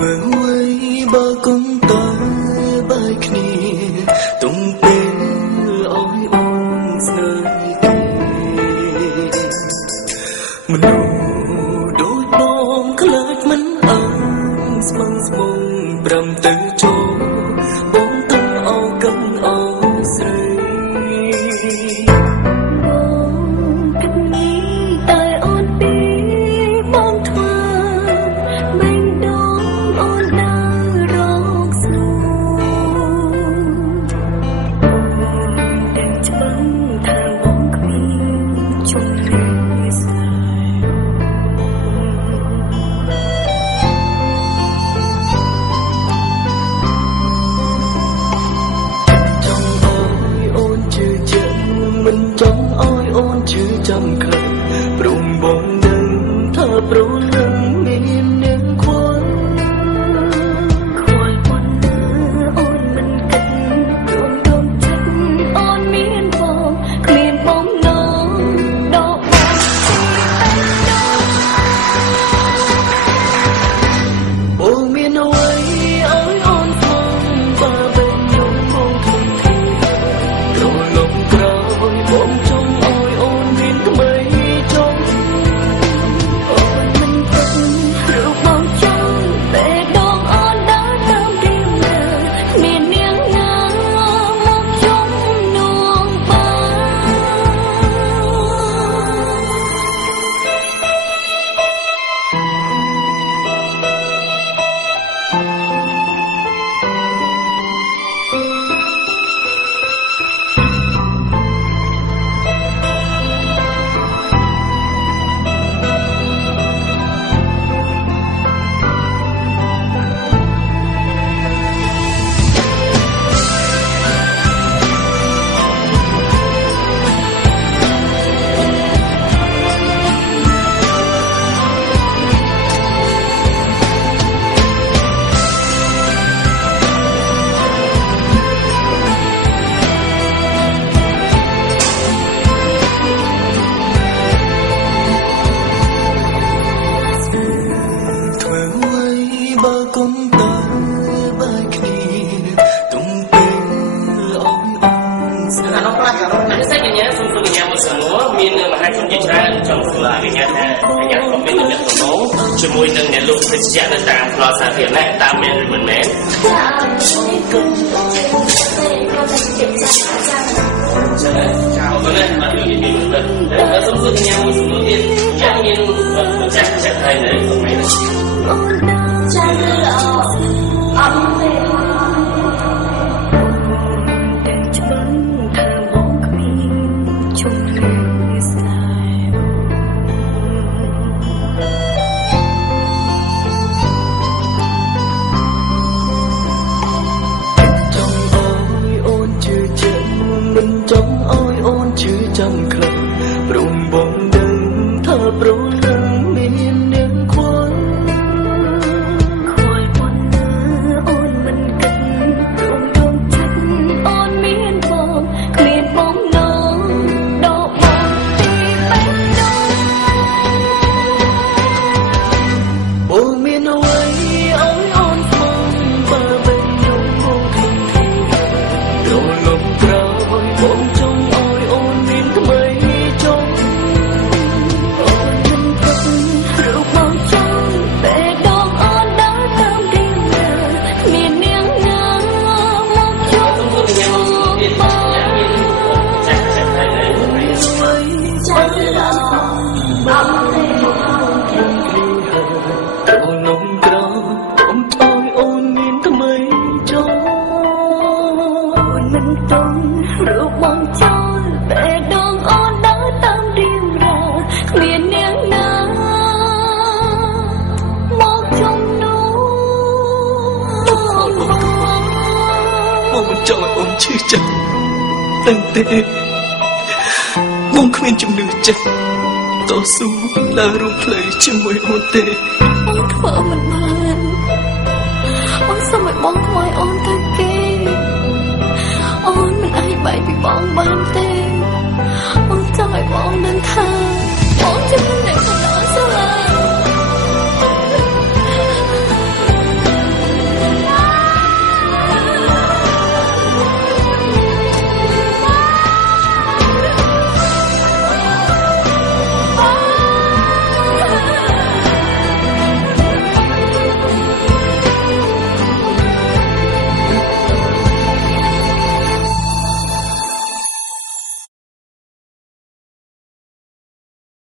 ធ្វើអ្វីបើគុំតើបែកគ្នាទុំពេលអោយអូនស្នេហ៍គេមនុស្សដូចបងខ្លាចមិនអើស្មងស្មងប្រំទៅចូលបងទៅអោកំអោស្រីមិនចង់ឲ្យអូនជឿចាំខ្លាំងព្រមបងនឹងថាព្រលឹងមាននាងខ្វល់ប៉ុន្តែអូនមិនគិតព្រមដងចិត្តអូនមានបងគ្មានបងណងដកបងអូមានអ្វីឲ្យអូនផងបើពេលខ្ញុំមកខ្លួនក្រឡងក្រោយបងចង់ឲ្យអូនមានថ្មីចង់អូនមិនគិតឬបងចង់តែដងអូនដើរតាមរៀងណាមាននាងណាមកជុំនួងបើគុំតើបែកគ្នាទុំពេលអោយអូនស្នេហ៍នោះខ្លះនេះសេចក្ដីសុំទូកញ្ញាមួយសំណួរមានមហាជនជាច្រើនចង់សួរកញ្ញាថាកញ្ញាក៏មានទំនាក់ទំនងជាមួយនឹងអ្នកលោកភេសជ្ជៈនៅតាមផ្លូវសាធារណៈតាមមែនឬមិនមែនចាគុំចាអរគុណណាស់បាទលោកនេះមានសុំទូកញ្ញាមួយសំណួរទៀតយ៉ាងមានចាស់ចាស់ហើយនៅសម័យនេះចាស់ឬអត់ទេតែច្បាស់ថាមកគ្មានជុំគ្នាស្នេហ៍ចង់ឲ្យអូនជឿជាក់មិនចង់ឲ្យអូនជឿចាំខ្លាំងព្រមបងដឹងថាព្រលឹងមាននាងខ្វល់ចង់ឲ្យអូនឈឺចិត្តតែបងគ្មានជំនឿចិត្តតស៊ូដើររួមផ្លូវជាមួយអូនទេអូនធ្វើមិនបានអូនសូមឲ្យបងថ្វាយអូនទៅគេអូនមិនអាចបែកពីបងបានទេអូនចង់ឲ្យបងដឹងថាបងជា